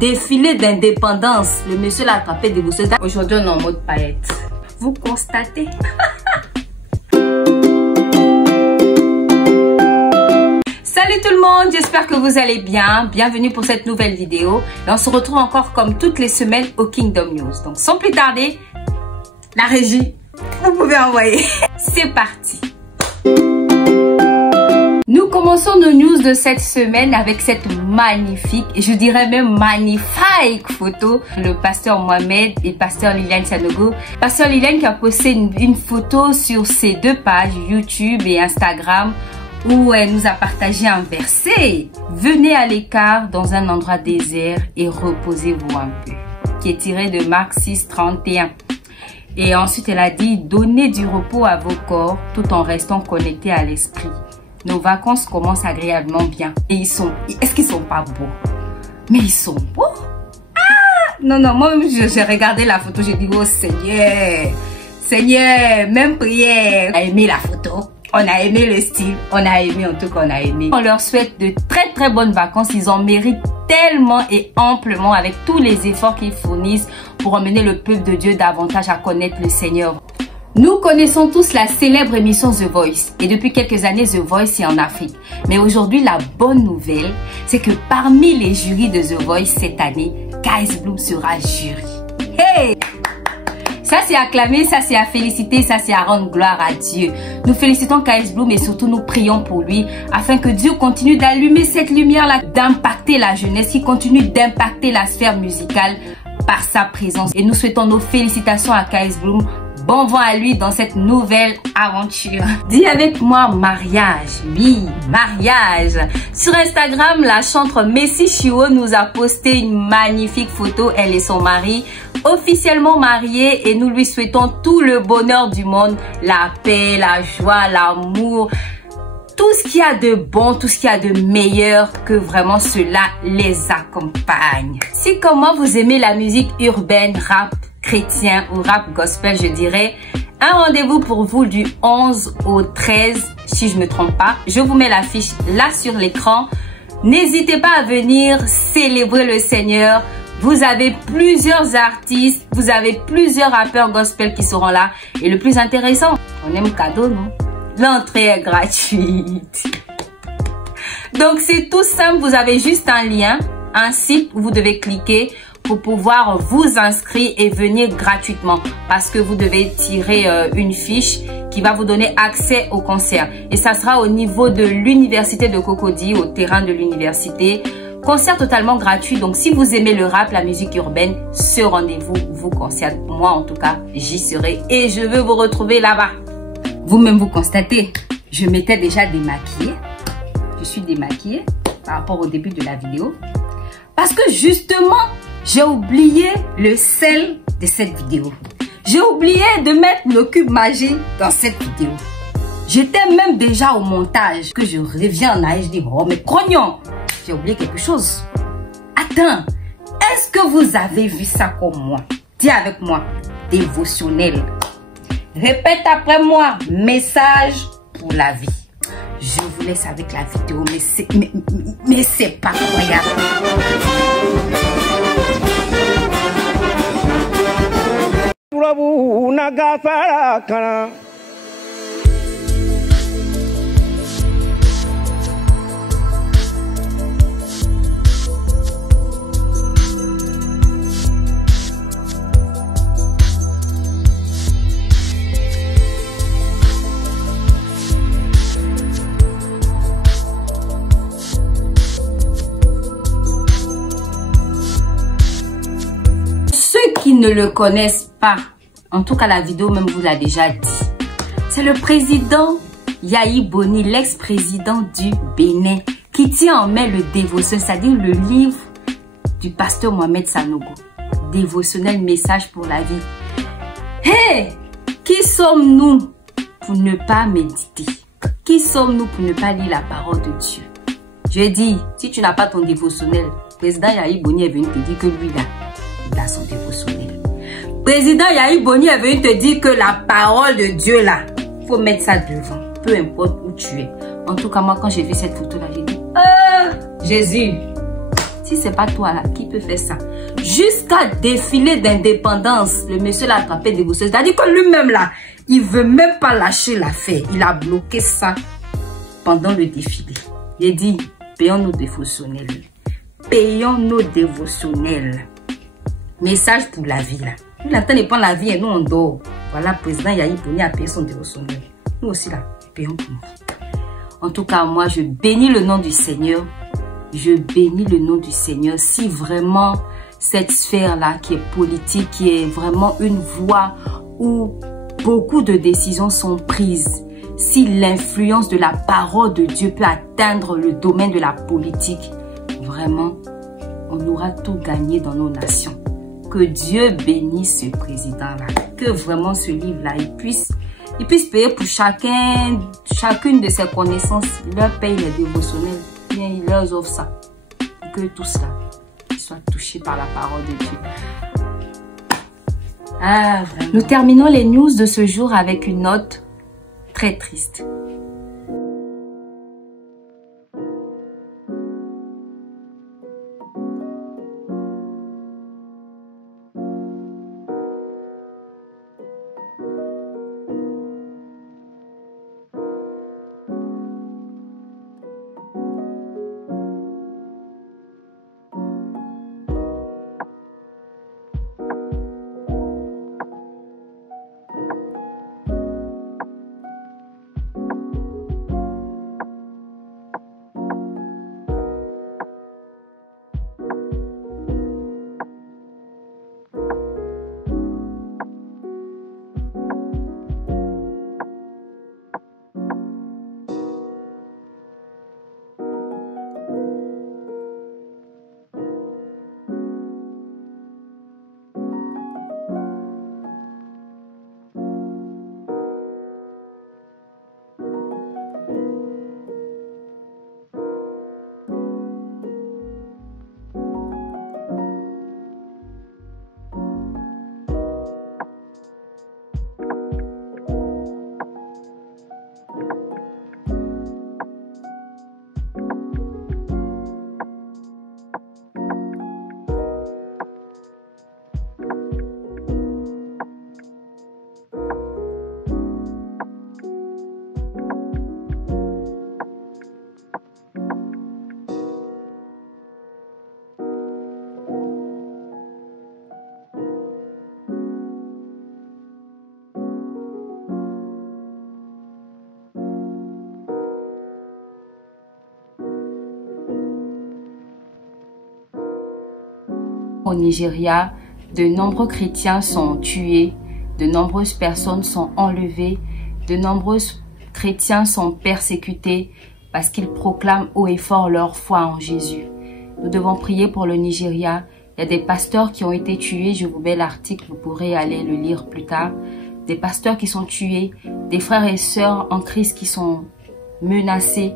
Défilé d'indépendance. Le monsieur l'a attrapé dévotion. Aujourd'hui, on est en mode paillette. Vous constatez? Salut tout le monde, j'espère que vous allez bien. Bienvenue pour cette nouvelle vidéo. Et on se retrouve encore comme toutes les semaines au Kingdom News. Donc sans plus tarder, la régie, vous pouvez envoyer. C'est parti. Nous commençons nos news de cette semaine avec cette magnifique, et je dirais même magnifique photo. Le pasteur Mohamed et pasteur Liliane Sanogo. Pasteur Liliane qui a posté une photo sur ses deux pages YouTube et Instagram où elle nous a partagé un verset. Venez à l'écart dans un endroit désert et reposez-vous un peu. Qui est tiré de Marc 6, 31. Et ensuite elle a dit, donnez du repos à vos corps tout en restant connectés à l'esprit. Nos vacances commencent agréablement bien. Et ils sont... Est-ce qu'ils sont pas beaux? Mais ils sont beaux. Ah! Non, moi-même, j'ai regardé la photo. J'ai dit, oh Seigneur. Seigneur, même prière. On a aimé la photo. On a aimé le style. On a aimé, en tout cas, on a aimé. On leur souhaite de très, très bonnes vacances. Ils en méritent tellement et amplement avec tous les efforts qu'ils fournissent pour emmener le peuple de Dieu davantage à connaître le Seigneur. Nous connaissons tous la célèbre émission The Voice et depuis quelques années The Voice est en Afrique. Mais aujourd'hui la bonne nouvelle c'est que parmi les jurys de The Voice cette année, K.S. Bloom sera jury. Hey! Ça c'est acclamé, ça c'est à féliciter, ça c'est à rendre gloire à Dieu. Nous félicitons K.S. Bloom et surtout nous prions pour lui afin que Dieu continue d'allumer cette lumière-là, d'impacter la jeunesse, qui continue d'impacter la sphère musicale par sa présence. Et nous souhaitons nos félicitations à K.S. Bloom. Bon vent à lui dans cette nouvelle aventure. Dis avec moi mariage. Oui, mariage. Sur Instagram, la chanteuse Messi Chiwo nous a posté une magnifique photo. Elle et son mari officiellement mariés et nous lui souhaitons tout le bonheur du monde, la paix, la joie, l'amour, tout ce qu'il y a de bon, tout ce qu'il y a de meilleur, que vraiment cela les accompagne. Si comme moi vous aimez la musique urbaine, rap, chrétien ou rap gospel, je dirais, un rendez-vous pour vous du 11 au 13, si je me trompe pas. Je vous mets l'affiche là sur l'écran. N'hésitez pas à venir célébrer le Seigneur. Vous avez plusieurs artistes, vous avez plusieurs rappeurs gospel qui seront là. Et le plus intéressant, on aime cadeau, non? L'entrée est gratuite. Donc c'est tout simple, vous avez juste un lien, un site où vous devez cliquer pour pouvoir vous inscrire et venir gratuitement parce que vous devez tirer une fiche qui va vous donner accès au concert et ça sera au niveau de l'université de Cocody, au terrain de l'université. Concert totalement gratuit, donc si vous aimez le rap, la musique urbaine, ce rendez-vous vous concerne. Moi en tout cas, j'y serai et je veux vous retrouver là-bas. Vous-même vous constatez, je m'étais déjà démaquillée. Je suis démaquillée par rapport au début de la vidéo parce que justement, j'ai oublié le sel de cette vidéo. J'ai oublié de mettre le cube magique dans cette vidéo. J'étais même déjà au montage. Que je reviens en arrière, je dis, oh mais crognon, j'ai oublié quelque chose. Attends, est-ce que vous avez vu ça comme moi? Dis avec moi, dévotionnel. Répète après moi, message pour la vie. Je vous laisse avec la vidéo, mais c'est pas croyable. Ceux qui ne le connaissent pas, en tout cas la vidéo même vous l'a déjà dit, c'est le président Yahi Boni, l'ex-président du Bénin, qui tient en main le dévotion, c'est-à-dire le livre du pasteur Mohamed Sanogo. Dévotionnel, message pour la vie. Hey! Qui sommes-nous pour ne pas méditer? Qui sommes-nous pour ne pas lire la parole de Dieu? Je dis, si tu n'as pas ton dévotionnel, président Yahi Boni est venu te dire que lui là, il a son dévotionnel. Président Yahi Boni est venu te dire que la parole de Dieu là, il faut mettre ça devant, peu importe où tu es. En tout cas, moi quand j'ai vu cette photo là, j'ai dit, Jésus, Si c'est pas toi là, qui peut faire ça? Jusqu'à défiler d'indépendance, le monsieur l'a attrapé dévosseuse. C'est-à-dire que lui-même là, il veut même pas lâcher l'affaire. Il a bloqué ça pendant le défilé. Il dit, payons nos dévotionnels. Payons nos dévotionnels. Message pour la vie là. Lui, il entend de prendre la vie et nous on dort. Voilà, président Yahya Poni a payé son dévotionnel. Nous aussi là, payons pour nous. En tout cas, moi, je bénis le nom du Seigneur. Je bénis le nom du Seigneur. Si vraiment cette sphère-là qui est politique, qui est vraiment une voie où beaucoup de décisions sont prises, si l'influence de la parole de Dieu peut atteindre le domaine de la politique, vraiment, on aura tout gagné dans nos nations. Que Dieu bénisse ce président-là. Que vraiment ce livre-là, il puisse payer pour chacune de ses connaissances. Il leur paye les dévotionnels. Bien, il leur offre ça. Que tout cela soit touché par la parole de Dieu. Ah, vraiment. Nous terminons les news de ce jour avec une note très triste. Au Nigeria, de nombreux chrétiens sont tués, de nombreuses personnes sont enlevées, de nombreux chrétiens sont persécutés parce qu'ils proclament haut et fort leur foi en Jésus. Nous devons prier pour le Nigeria. Il y a des pasteurs qui ont été tués, je vous mets l'article, vous pourrez aller le lire plus tard. Des pasteurs qui sont tués, des frères et sœurs en Christ qui sont menacés,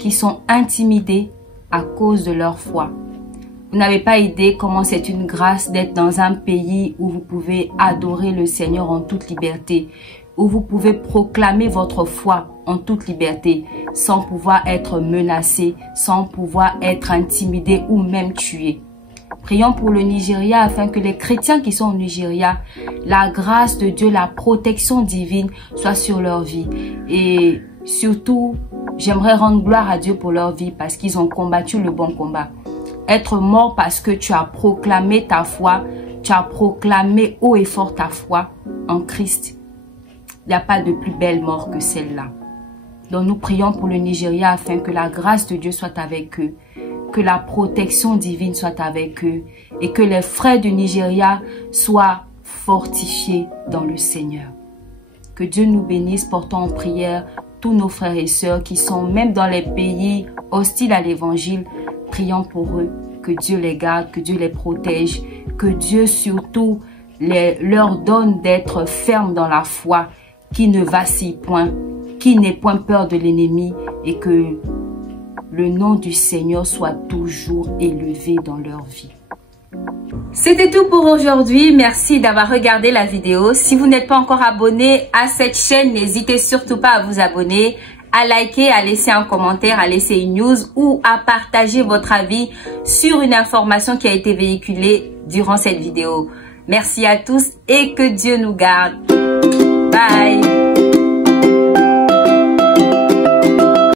qui sont intimidés à cause de leur foi. Vous n'avez pas idée comment c'est une grâce d'être dans un pays où vous pouvez adorer le Seigneur en toute liberté, où vous pouvez proclamer votre foi en toute liberté, sans pouvoir être menacé, sans pouvoir être intimidé ou même tué. Prions pour le Nigeria afin que les chrétiens qui sont au Nigeria, la grâce de Dieu, la protection divine soit sur leur vie. Et surtout, j'aimerais rendre gloire à Dieu pour leur vie parce qu'ils ont combattu le bon combat. Être mort parce que tu as proclamé ta foi, tu as proclamé haut et fort ta foi en Christ. Il n'y a pas de plus belle mort que celle-là. Donc nous prions pour le Nigeria afin que la grâce de Dieu soit avec eux, que la protection divine soit avec eux et que les frères du Nigeria soient fortifiés dans le Seigneur. Que Dieu nous bénisse, portant en prière tous nos frères et sœurs qui sont même dans les pays hostiles à l'évangile. Prions pour eux, que Dieu les garde, que Dieu les protège, que Dieu surtout leur donne d'être fermes dans la foi, qui ne vacille point, qui n'ait point peur de l'ennemi et que le nom du Seigneur soit toujours élevé dans leur vie. C'était tout pour aujourd'hui. Merci d'avoir regardé la vidéo. Si vous n'êtes pas encore abonné à cette chaîne, n'hésitez surtout pas à vous abonner. à liker, à laisser un commentaire, à laisser une news ou à partager votre avis sur une information qui a été véhiculée durant cette vidéo. Merci à tous et que Dieu nous garde. Bye!